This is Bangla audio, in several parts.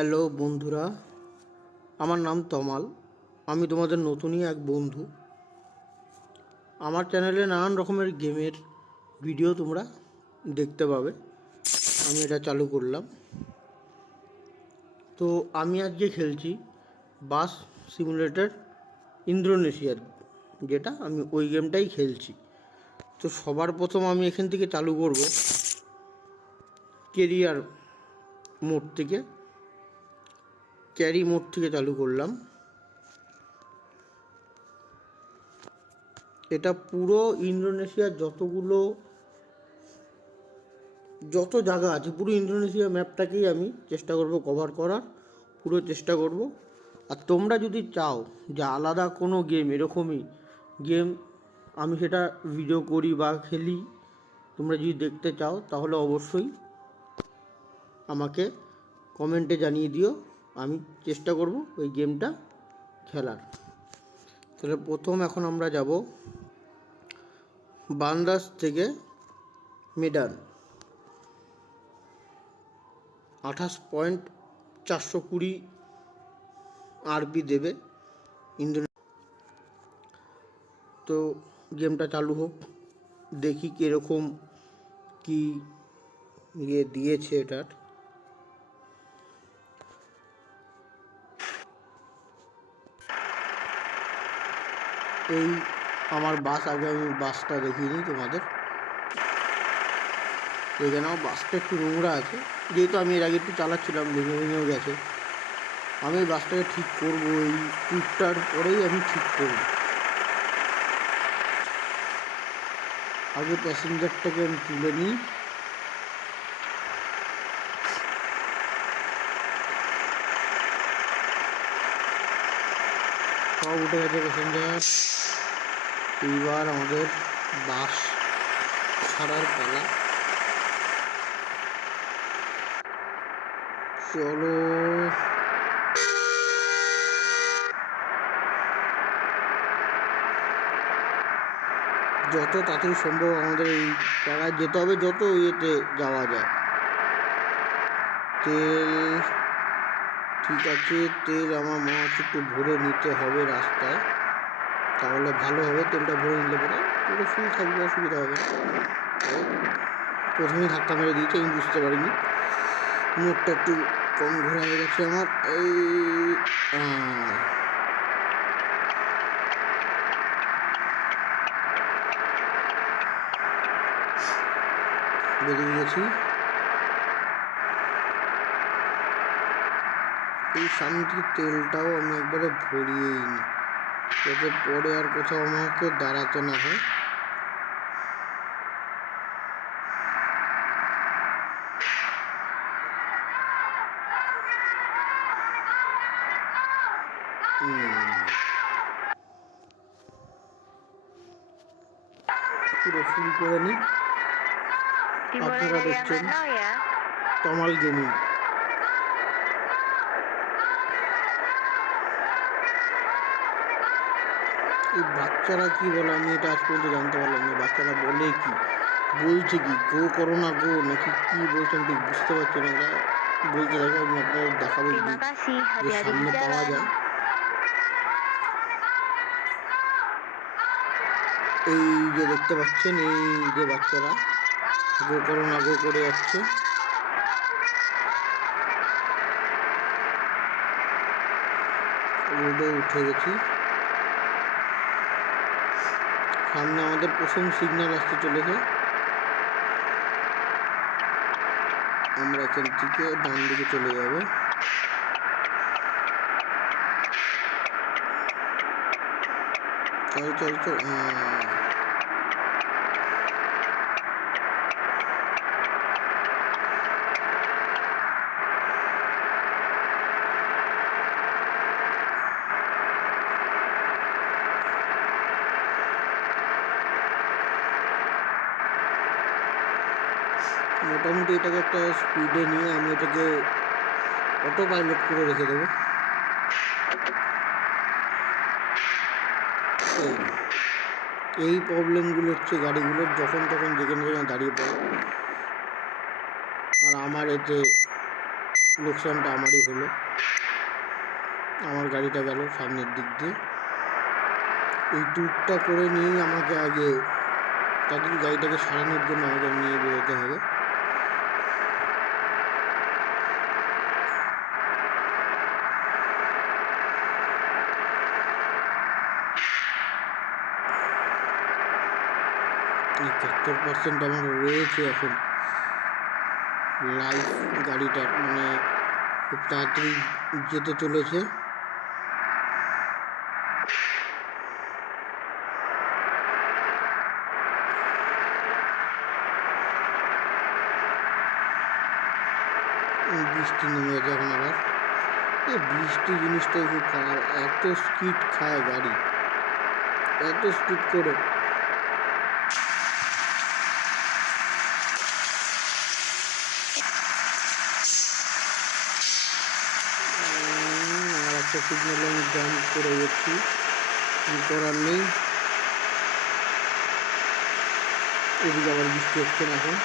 হ্যালো বন্ধুরা, আমার নাম তমাল। আমি তোমাদের নতুনই এক বন্ধু। আমার চ্যানেলে নানান রকমের গেমের ভিডিও তোমরা দেখতে পাবে। আমি এটা চালু করলাম। তো আমি আজকে খেলছি বাস সিমুলেটর ইন্দোনেশিয়ার, যেটা আমি ওই গেমটাই খেলছি। তো সবার প্রথম আমি এখান থেকে চালু করব কেরিয়ার মোড থেকে। ক্যারি মোড থেকে চালু করলাম। এটা পুরো ইন্দোনেশিয়ার যত জায়গা আছে পুরো ইন্দোনেশিয়া ম্যাপটাকেই আমি চেষ্টা করব কভার করার, পুরো চেষ্টা করব। আর তোমরা যদি চাও যে আলাদা কোনো গেম, এরকমই গেম আমি সেটা ভিডিও করি বা খেলি, তোমরা যদি দেখতে চাও তাহলে অবশ্যই আমাকে কমেন্টে জানিয়ে দিও। আমি চেষ্টা করব ওই গেমটা খেলার। তাহলে প্রথম এখন আমরা যাব বান্দাস থেকে মেডান। 28.420 আরপি দেবে তো গেমটা চালু হোক, দেখি কীরকম কি ইয়ে দিয়েছে এটার। এই আমার বাস, আগে আমি বাসটা দেখিয়ে নিই তোমাদের। এখানেও বাসটা একটু নোংরা আছে, যেহেতু আমি এর আগে একটু চালাচ্ছিলাম, ভেঙেও গেছে। আমি বাসটাকে ঠিক করব, এই ট্যুরটার পরেই আমি ঠিক করব। আগে প্যাসেঞ্জারটাকে আমি তুলে নিই। সব উঠে গেছে প্যাসেঞ্জার। এইবার আমাদের বাস ছাড়ার পালা। চলো, যত তাড়াতাড়ি সম্ভব আমাদের এই জায়গায় যেতে হবে, যত ইয়েতে যাওয়া যায়। তেল ঠিক আছে, তেল আমার মনে হচ্ছে একটু ভরে নিতে হবে রাস্তায়, তাহলে ভালো হবে। তেলটা ভরে নিলে পরে পুরো ফুল থাকবে, অসুবিধা হবে না। প্রথমেই ধাক্কা মেরে দিয়েছে, আমি বুঝতে পারিনি। মোটটা একটু কম ঘোরা হয়ে গেছে আমার। এই বেরিয়ে গেছি। এই সামনে থেকে তেলটাও আমি একবারে ভরিয়েই নিই, যাতে পরে আর কোথাও আমাকে দাঁড়াতে না হয়। পুরো ফুল করে নিই। আপনারা দেখছেন তমাল গেমিং। এই বাচ্চারা কি বলে, আমি এটা আজ পর্যন্ত জানতে পারলাম না। বাচ্চারা বলে কি, বলছে কি, গো করো না গো নাকি কি বলছেন ঠিক বুঝতে পারছি না। এরা বলতে থাকে, আমি আপনাদের দেখাবো যে সামনে পাওয়া যায়। এই যে দেখতে পাচ্ছেন, এই যে বাচ্চারা গো করো না গো করে যাচ্ছে। রোডে উঠে গেছি। সামনে আমাদের প্রথম সিগন্যাল আসতে চলেছে। আমরা এখান থেকে ডান দিকে চলে যাব। চল চল চল। মোটামুটি এটাকে একটা স্পিডে নিয়ে আমি এটাকে অটো পাইলট করে রেখে দেবো। এই প্রবলেমগুলো হচ্ছে গাড়িগুলোর, যখন তখন যেখানে যেখানে দাঁড়িয়ে পড়ে। আর আমার এতে লোকসানটা আমারই হলো, আমার গাড়িটা গেল সামনের দিক দিয়ে। এই ট্যুরটা করে নিয়েই আমাকে আগে তাদের গাড়িটাকে সারানোর জন্য আমাকে নিয়ে বেরোতে হবে। এই 70% আমার রয়েছে এখন লাইফ গাড়িটার, মানে খুব তাড়াতাড়ি যেতে চলেছে। বৃষ্টি নেমে গেছে এখন আবার। এই বৃষ্টি জিনিসটাই খুব খারাপ, এত স্পিড খায় গাড়ি, এত স্পিড করে। আর একটা সিগন্যালে আমি জাম্প করে গেছি, কিছু করার নেই। এদিকে আবার বৃষ্টি হচ্ছে না এখন।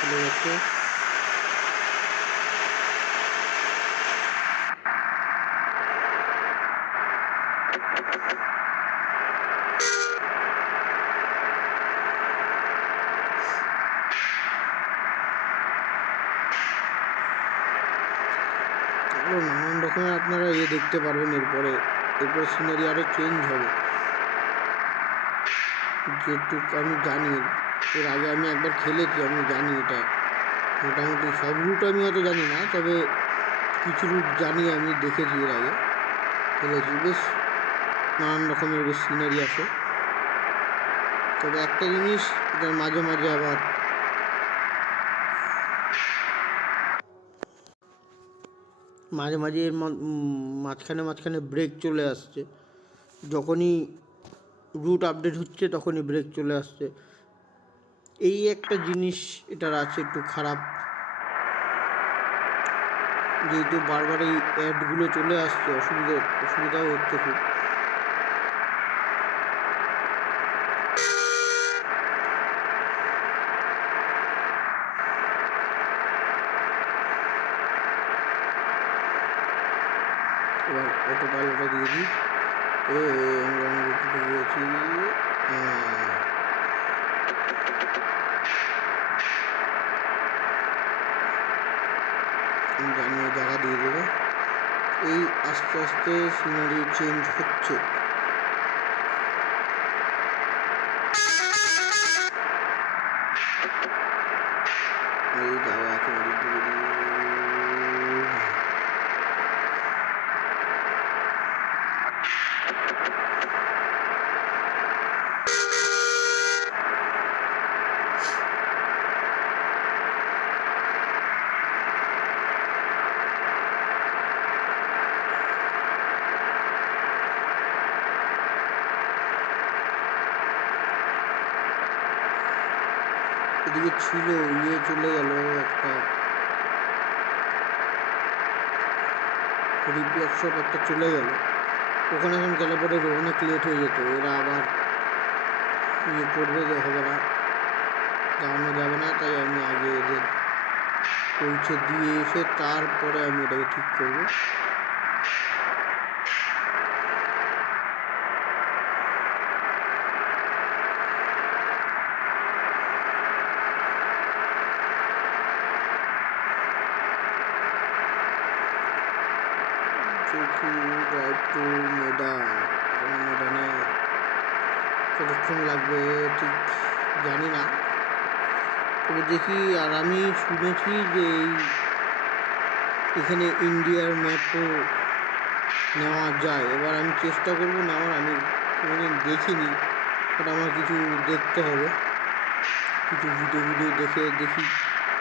চলে যাচ্ছে। আরও নানান রকমের আপনারা দেখতে পারবেন এরপরে সিনারি আরও চেঞ্জ হবে। যেটুকু আমি জানি, এর আগে আমি একবার খেলেছি, আমি জানি এটা মোটামুটি সব রুট আমি হয়তো জানি না, তবে কিছু রুট জানি, আমি দেখেছি এর আগে খেলেছি। বেশ নানান রকমের বেশ সিনারি আছে। তবে একটা জিনিস, এটার মাঝে মাঝে আবার এর মাঝখানে ব্রেক চলে আসছে। যখনই রুট আপডেট হচ্ছে তখনই ব্রেক চলে আসছে। এই একটা জিনিস এটার আছে একটু খারাপ, যেহেতু বারবার এই অ্যাডগুলো চলে আসছে, অসুবিধাও হচ্ছে খুব। এবার অটো পাইলটটা দিয়ে দিই। দিয়েছি, জানিয়ে জায়গা দিয়ে দেবে। এই আস্তে আস্তে সিনারি চেঞ্জ হচ্ছে। এই জায়গা আছে এদিকে ছিল, চলে গেল একটা রিপেয়ার শপ, একটা চলে গেল ওখানে। এখন গেলে পরে অনেক লেট হয়ে যেত, এরা আবার করবে যে হবে না, দাঁড়ানো যাবে না। তাই আমি আগে এদের পৌঁছে দিয়ে এসে তারপরে আমি এটাকে ঠিক করবো। মেদানে কতক্ষণ লাগবে ঠিক জানি না, তবে দেখি। আর আমি শুনেছি যে এখানে ইন্ডিয়ার ম্যাপও নেওয়া যায়। এবার আমি চেষ্টা করবো নেওয়ার, আমি কোনোদিন দেখিনি, বাট আমার কিছু দেখতে হবে, কিছু ভিডিও দেখে দেখি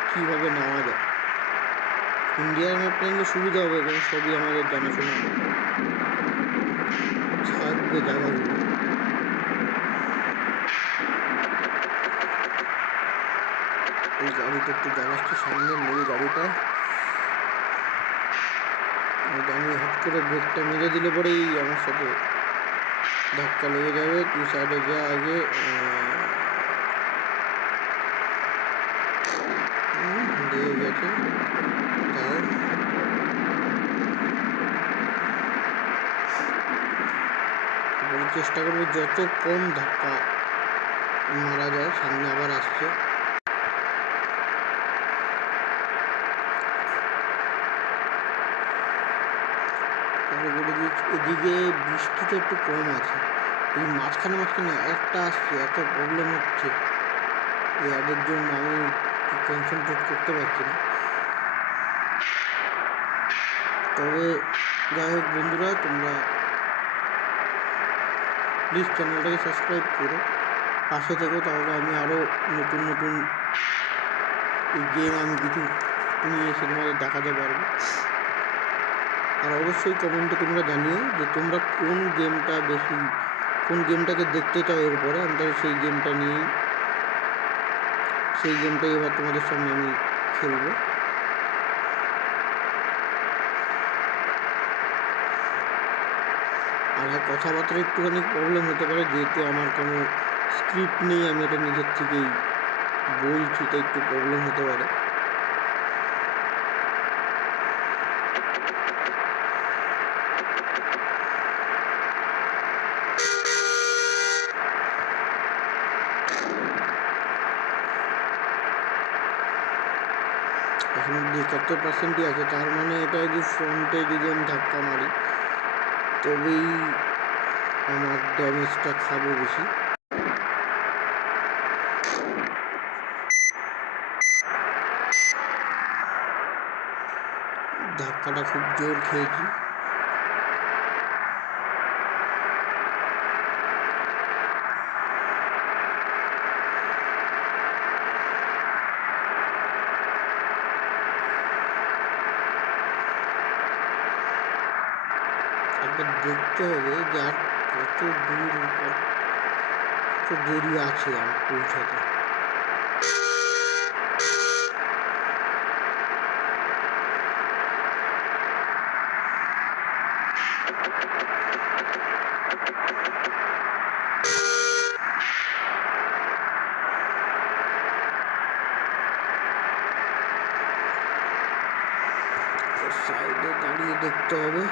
কীভাবে নেওয়া যায়। ইন্ডিয়ার ম্যাপটা নিলে সুবিধা হবে, কারণ সবই আমাদের জানাশোনা থাকবে জায়গাগুলো। এই গাড়িটা একটু জ্বালাচ্ছে, সামনে নেই গাড়িটা। আমি হট করে ব্রেকটা মেরে দিলে পরেই আমার সাথে ধাক্কা লেগে যাবে। তুই সাইডে যা আগে। লেগে গেছে, তাও চেষ্টা করবো যত কম ধাক্কা মারা যায়। সামনে আবার আসছে। এদিকে বৃষ্টিটা একটু কম আছে, এই মাঝখানে একটা আসছে, এত প্রবলেম হচ্ছে এই অ্যাডের জন্য, আমি কনসেন্ট্রেট করতে পারছি না। তবে যাই হোক বন্ধুরা, তোমরা প্লিজ চ্যানেলটাকে সাবস্ক্রাইব করো, পাশে থেকো, তাহলে আমি আরও নতুন নতুন গেম আমি কিছু নিয়ে এসে তোমাদের দেখাতে পারবো। আর অবশ্যই কমেন্টে তোমরা জানিও যে তোমরা কোন গেমটাকে দেখতে চাও এরপরে। আমি তাহলে সেই গেমটাই এবার তোমাদের সামনে আমি খেলবো। আর কথাবার্তা একটুখানি প্রবলেম হতে পারে, যেহেতু আমার কোনো স্ক্রিপ্ট নেই, আমি এটা নিজের থেকেই বলছি, তাই একটু প্রবলেম হতে পারে। এখন 71%ই আছে, তার মানে এটা যদি ফ্রন্টে যদি আমি ধাক্কা মারি তবেই আমার ড্যামেজটা খাবে বেশি। ধাক্কাটা খুব জোর খেয়েছি। একবার দেখতে হবে যে আর কত দেরি আছে আমার পৌঁছাতে। সাইডে দাঁড়িয়ে দেখতে হবে,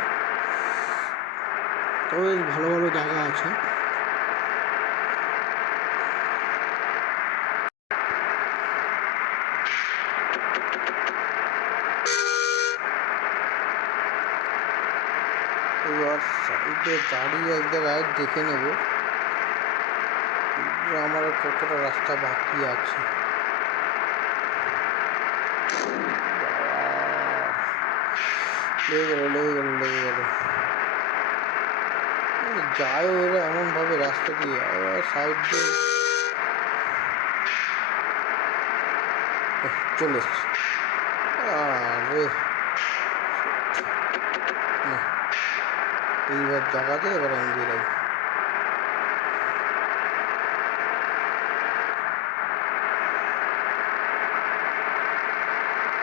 তবে ভালো ভালো জায়গা আছে। এবার সাইডে দাঁড়িয়ে এক জায়গায় দেখে নেব আমার কতটা রাস্তা বাকি আছে। লেগে গেল যায় ওরা এমনভাবে রাস্তা দিয়ে সাইড দিয়ে চলে এসছে। আরে এইবার জায়গাতে এবার আমি বেরাই।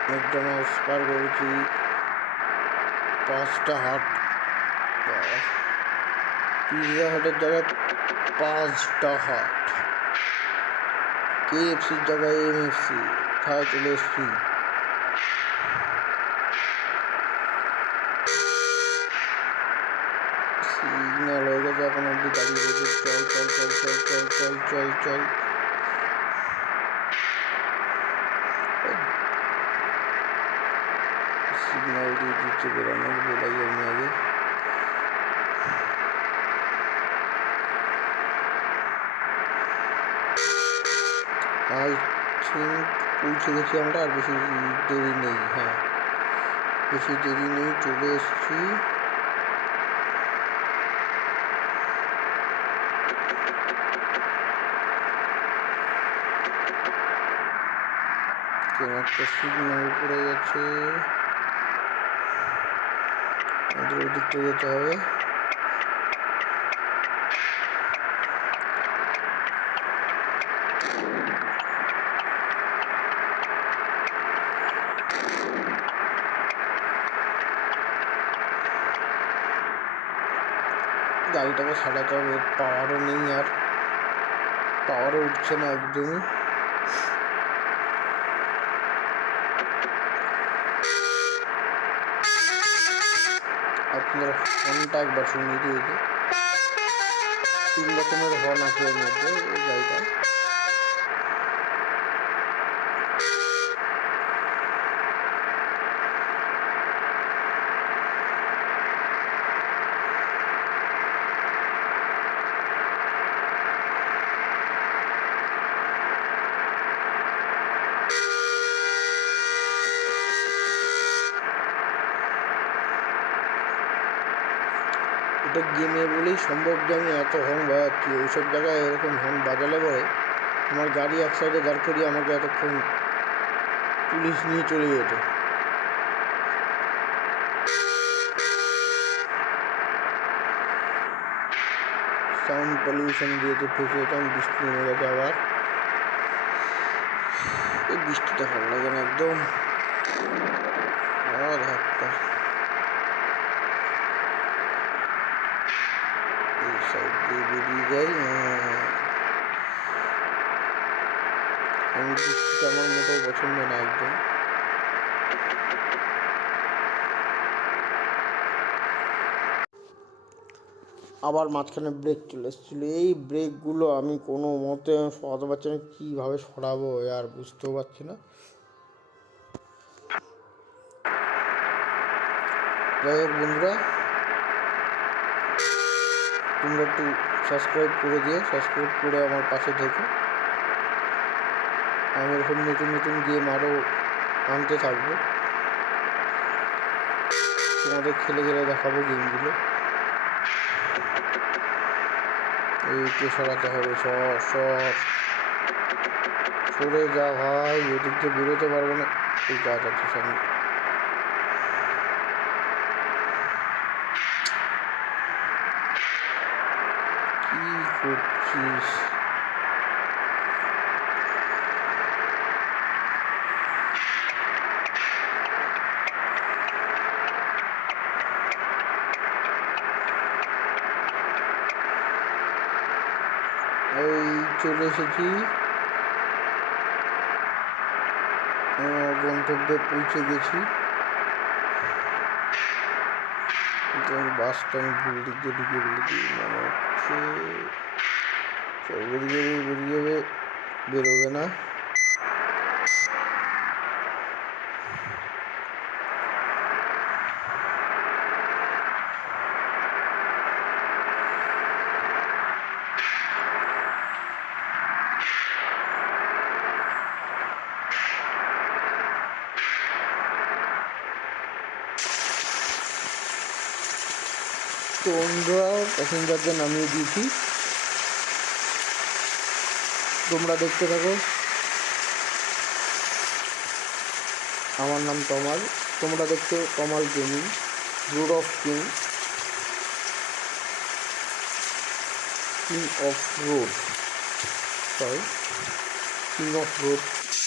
ম্যাকডোনাল্ডস পার করেছি, 5টা হাট, পিৎজা হাটের জায়গায় 5টা হাট, KFCর জায়গায় MFC, কোথায় চলে এসছি। সিগন্যাল হয়ে গেছে, এখন অব্দি দাঁড়িয়ে গেছে। চল সিগন্যাল দিয়ে দিচ্ছে বেরানোর, বেরাই আমি আগে। আই থিঙ্ক পৌঁছে গেছি আমরা, আর বেশি দেরি নেই। হ্যাঁ, বেশি দেরি নেই, চলে এসছি। একটা সিগন্যাল পড়ে গেছে, আমাদের ওই দিকটা যেতে হবে। গাড়িটাকে সারাতে হবে, পাওয়ারও নেই, আর পাওয়ারও উঠছে না একদমই। আপনারা হর্নটা একবার শুনিয়ে দিয়েছে, 3 রকমের হর্ন আছে এর মধ্যে এই গাড়িটা। এটা গেমে বলেই সম্ভব যে আমি এত হর্ন বাজাচ্ছি। ওইসব জায়গায় এরকম হর্ন বাজালে পরে আমার গাড়ি এক সাইডে দাঁড় করিয়ে আমাকে এতক্ষণ পুলিশ নিয়ে চলে যেত। সাউন্ড পলিউশন দিয়ে তো ফেসে যেতাম। বৃষ্টি নেমে গেছে আবার। এই বৃষ্টিটা ভালো লাগে না একদম। ধাক্কা এই সাইড দিয়ে বেরিয়ে যাই। আমি বৃষ্টিটা আমার মোটেও পছন্দ না একদম। আবার মাঝখানে ব্রেক চলে এসেছিলো। এই ব্রেকগুলো আমি কোনো মতে সরাতে পারছি না, কীভাবে সরাবো আর বুঝতেও পারছি না। যাই হোক বন্ধুরা, তোমরা একটু সাবস্ক্রাইব করে দিও, সাবস্ক্রাইব করে আমার পাশে থেকো। আমি এরকম নতুন নতুন গেম আরও আনতে থাকবো, তোমাদের খেলে খেলে দেখাবো গেমগুলো। এইকে সরাতে হবে, সরে যা ভাই, এদিক দিয়ে বেরোতে পারবো না। এই গাছ আছে সামনে। কি করছিস? এই চলে এসেছি, আমার গন্তব্যে পৌঁছে গেছি। কিন্তু আমি বাসটা আমি ভুল দিক দিয়ে ঢুকিয়ে ফেলেছি মনে হচ্ছে। বেরিয়ে বেরোবে না। তো আমরা প্যাসেঞ্জারদের নামিয়ে দিয়েছি, তোমরা দেখতে থাকো। আমার নাম তমাল, তোমরা দেখছো Tamal gaming, road of king, king of road,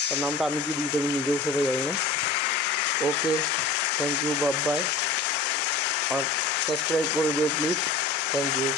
তার নামটা আমি কি দিয়েছি আমি নিজেও সেটা জানি না। Okay, thank you, bye. আর সাবস্ক্রাইব করে দিও প্লিজ, থ্যাংক ইউ।